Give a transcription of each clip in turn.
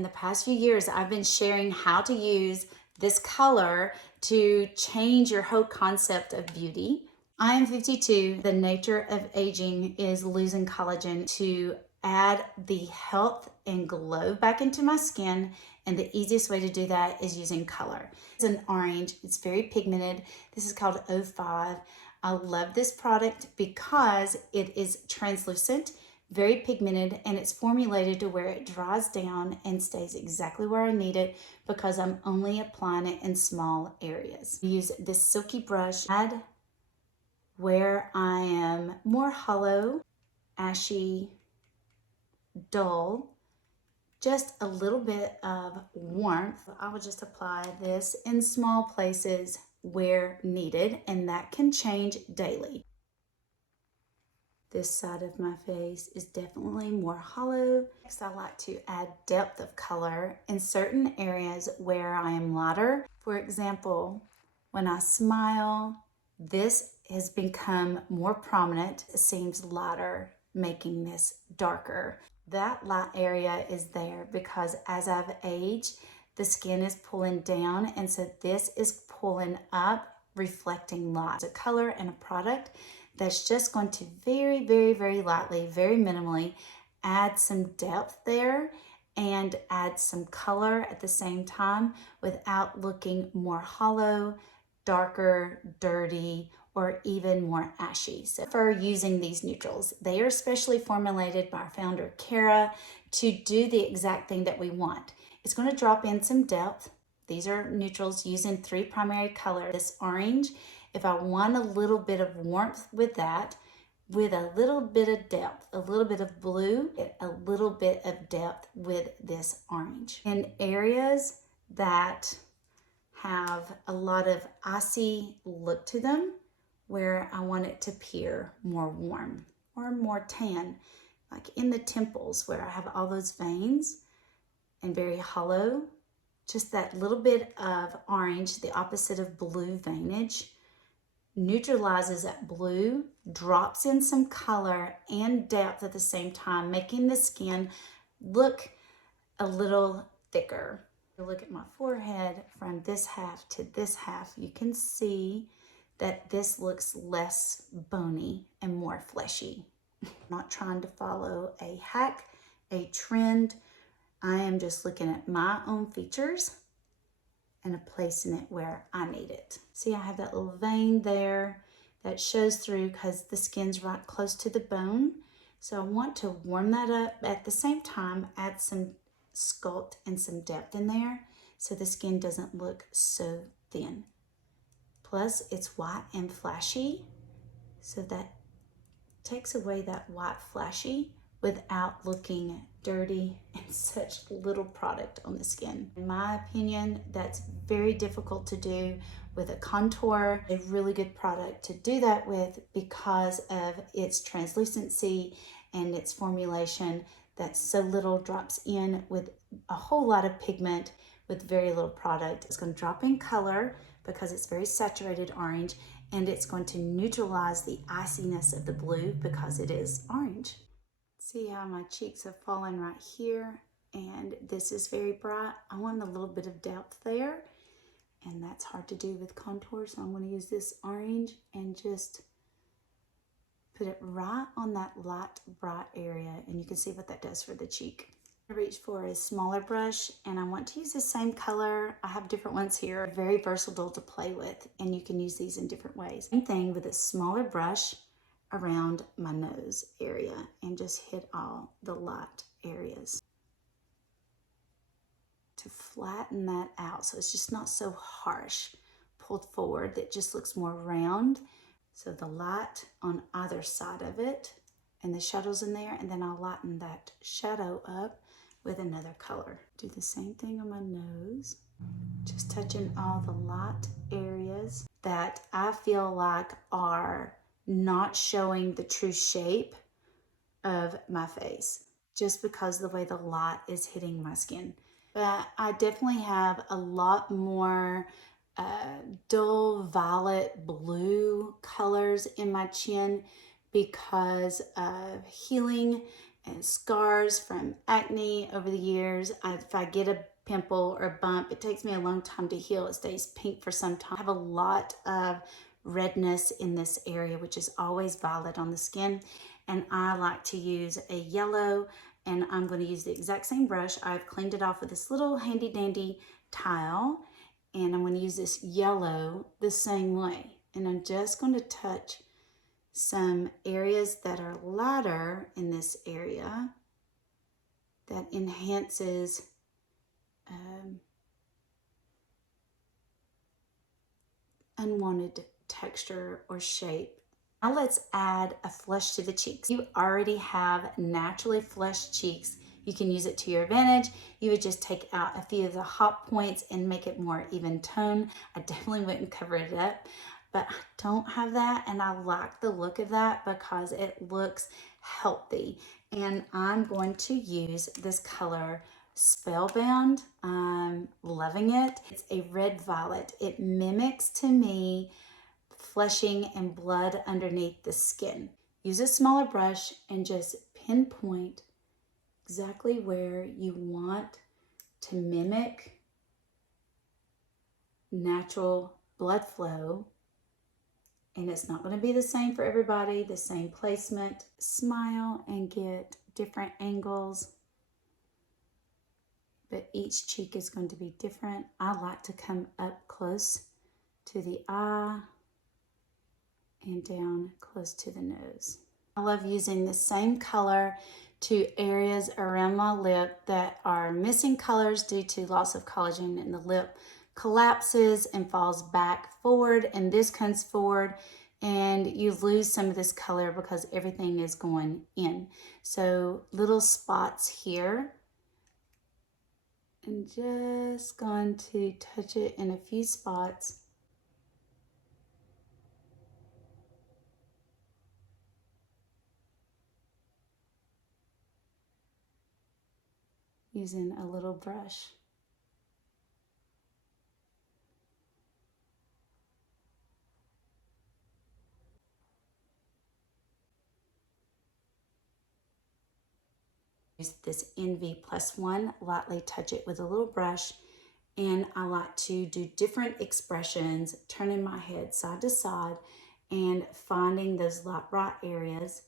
in the past few years, I've been sharing how to use this color to change your whole concept of beauty. I am 52. The nature of aging is losing collagen. To add the health and glow back into my skin, and the easiest way to do that is using color. It's an orange. It's very pigmented. This is called 05. I love this product because it is translucent, very pigmented, and it's formulated to where it dries down and stays exactly where I need it because I'm only applying it in small areas. Use this silky brush, add where I am more hollow, ashy, dull, just a little bit of warmth. I will just apply this in small places where needed, and that can change daily. This side of my face is definitely more hollow. Next, I like to add depth of color in certain areas where I am lighter. For example, when I smile, this has become more prominent. It seems lighter, making this darker. That light area is there because as I've aged, the skin is pulling down, and so this is pulling up, reflecting light. It's a color and a product that's just going to very, very, very lightly, very minimally add some depth there and add some color at the same time without looking more hollow, darker, dirty, or even more ashy. So for using these neutrals, they are specially formulated by our founder, Kara, to do the exact thing that we want. It's going to drop in some depth. These are neutrals using 3 primary colors. This orange, if I want a little bit of warmth with that, with a little bit of depth, a little bit of blue, a little bit of depth with this orange. In areas that have a lot of icy look to them, where I want it to appear more warm or more tan, like in the temples where I have all those veins and very hollow, just that little bit of orange, the opposite of blue veinage, neutralizes that blue, drops in some color and depth at the same time, making the skin look a little thicker. Look at my forehead from this half to this half. You can see that this looks less bony and more fleshy. Not trying to follow a hack, a trend. I am just looking at my own features and placing it where I need it. See, I have that little vein there that shows through because the skin's right close to the bone. So I want to warm that up. At the same time, add some sculpt and some depth in there so the skin doesn't look so thin. Plus, it's white and flashy, so that takes away that white flashy without looking dirty and such little product on the skin. In my opinion, that's very difficult to do with a contour. A really good product to do that with because of its translucency and its formulation that so little drops in with a whole lot of pigment with very little product. It's going to drop in color because it's very saturated orange, and it's going to neutralize the iciness of the blue because it is orange. See how my cheeks have fallen right here, and this is very bright. I want a little bit of depth there, and that's hard to do with contour, so I'm going to use this orange and just put it right on that light bright area, and you can see what that does for the cheek. I reach for a smaller brush, and I want to use the same color. I have different ones here, very versatile to play with, and you can use these in different ways. Same thing with a smaller brush around my nose area and just hit all the light areas to flatten that out so it's just not so harsh, pulled forward, that just looks more round. So the light on either side of it and the shadows in there, and then I'll lighten that shadow up with another color. Do the same thing on my nose, just touching all the light areas that I feel like are not showing the true shape of my face just because of the way the light is hitting my skin. But I definitely have a lot more dull violet blue colors in my chin because of healing and scars from acne over the years. If I get a pimple or a bump, it takes me a long time to heal. It stays pink for some time. I have a lot of redness in this area, which is always valid on the skin. And I like to use a yellow, and I'm going to use the exact same brush. I've cleaned it off with this little handy dandy tile, and I'm going to use this yellow the same way. And I'm just going to touch some areas that are lighter in this area that enhances unwanted texture or shape. Now let's add a flush to the cheeks. You already have naturally flushed cheeks. You can use it to your advantage. You would just take out a few of the hot points and make it more even tone. I definitely wouldn't cover it up, but I don't have that, and I like the look of that because it looks healthy. And I'm going to use this color Spellbound. I'm loving it. It's a red violet. It mimics to me flushing and blood underneath the skin. Use a smaller brush and just pinpoint exactly where you want to mimic natural blood flow. And it's not going to be the same for everybody, the same placement. Smile and get different angles, but each cheek is going to be different. I like to come up close to the eye and down close to the nose. I love using the same color to areas around my lip that are missing colors due to loss of collagen, and the lip collapses and falls back forward, and this comes forward, and you lose some of this color because everything is going in. So little spots here, and just going to touch it in a few spots. Using a little brush. Use this NV+1, lightly touch it with a little brush, and I like to do different expressions, turning my head side to side and finding those light bright areas.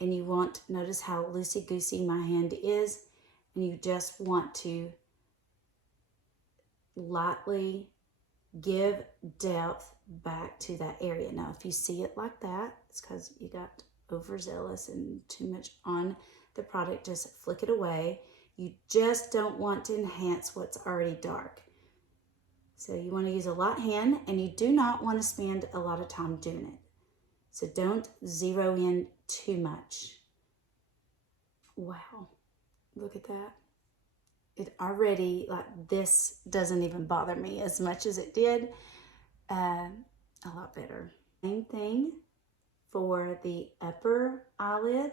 And you want to notice how loosey-goosey my hand is, and you just want to lightly give depth back to that area. Now, if you see it like that, it's because you got overzealous and too much on the product. Just flick it away. You just don't want to enhance what's already dark. So you want to use a light hand, and you do not want to spend a lot of time doing it. So don't zero in too much. Wow, look at that. It already, like, this doesn't even bother me as much as it did. A lot better. Same thing for the upper eyelid.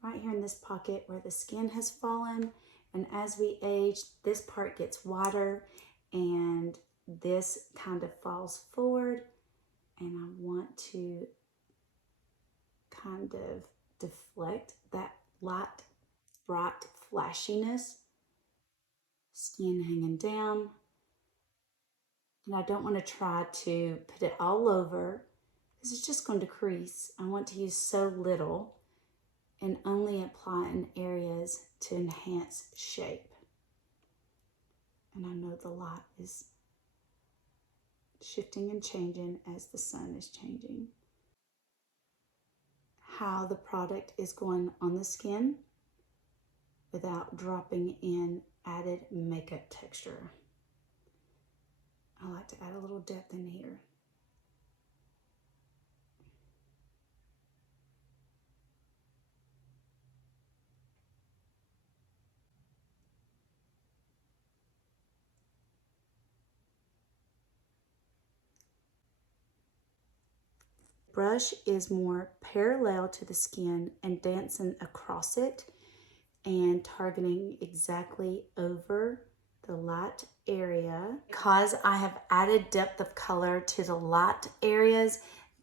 Right here in this pocket where the skin has fallen. And as we age, this part gets wider and this kind of falls forward. And I want to kind of deflect that light, bright flashiness. Skin hanging down. And I don't want to try to put it all over because it's just going to crease. I want to use so little and only apply in areas to enhance shape. And I know the light is shifting and changing as the sun is changing. How the product is going on the skin without dropping in added makeup texture. I like to add a little depth in here. Brush is more parallel to the skin and dancing across it and targeting exactly over the light area. Because I have added depth of color to the light areas,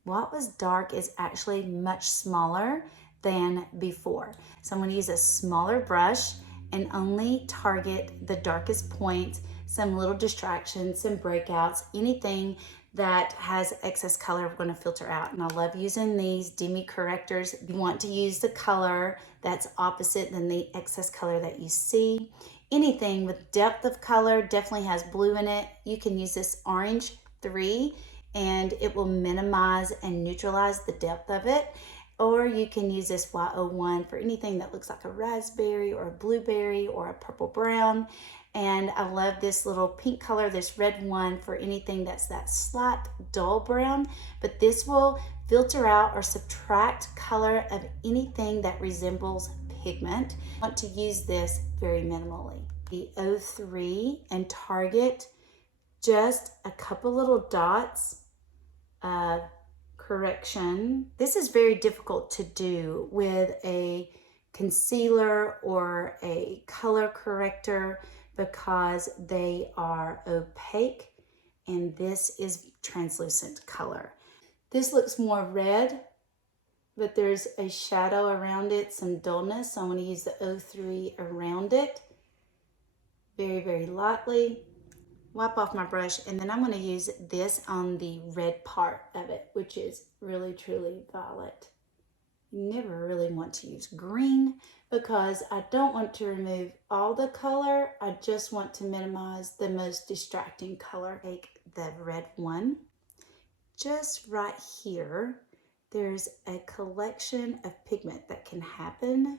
what was dark is actually much smaller than before. So I'm going to use a smaller brush and only target the darkest points, some little distractions, some breakouts, anything that has excess color we're going to filter out. And I love using these Demi correctors. You want to use the color that's opposite than the excess color that you see. Anything with depth of color definitely has blue in it. You can use this orange 3 and it will minimize and neutralize the depth of it. Or you can use this Y01 for anything that looks like a raspberry or a blueberry or a purple brown. And I love this little pink color, this red one, for anything that's that slight dull brown. But this will filter out or subtract color of anything that resembles pigment. I want to use this very minimally. The 03 and target just a couple little dots of correction. This is very difficult to do with a concealer or a color corrector because they are opaque and this is translucent color. This looks more red, but there's a shadow around it, some dullness. So I'm going to use the 03 around it very, very lightly. Wipe off my brush, and then I'm going to use this on the red part of it, which is really truly violet. You never really want to use green because I don't want to remove all the color. I just want to minimize the most distracting color. Take the red one. Just right here, there's a collection of pigment that can happen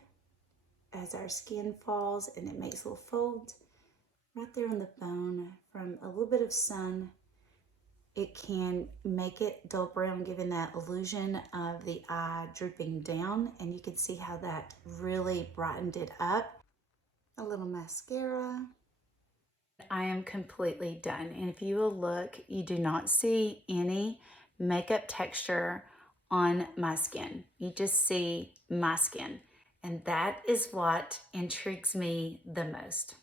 as our skin falls and it makes little folds. Right there on the bone, from a little bit of sun, it can make it dull brown, giving that illusion of the eye drooping down, and you can see how that really brightened it up. A little mascara. I am completely done, and if you will look, you do not see any makeup texture on my skin. You just see my skin, and that is what intrigues me the most.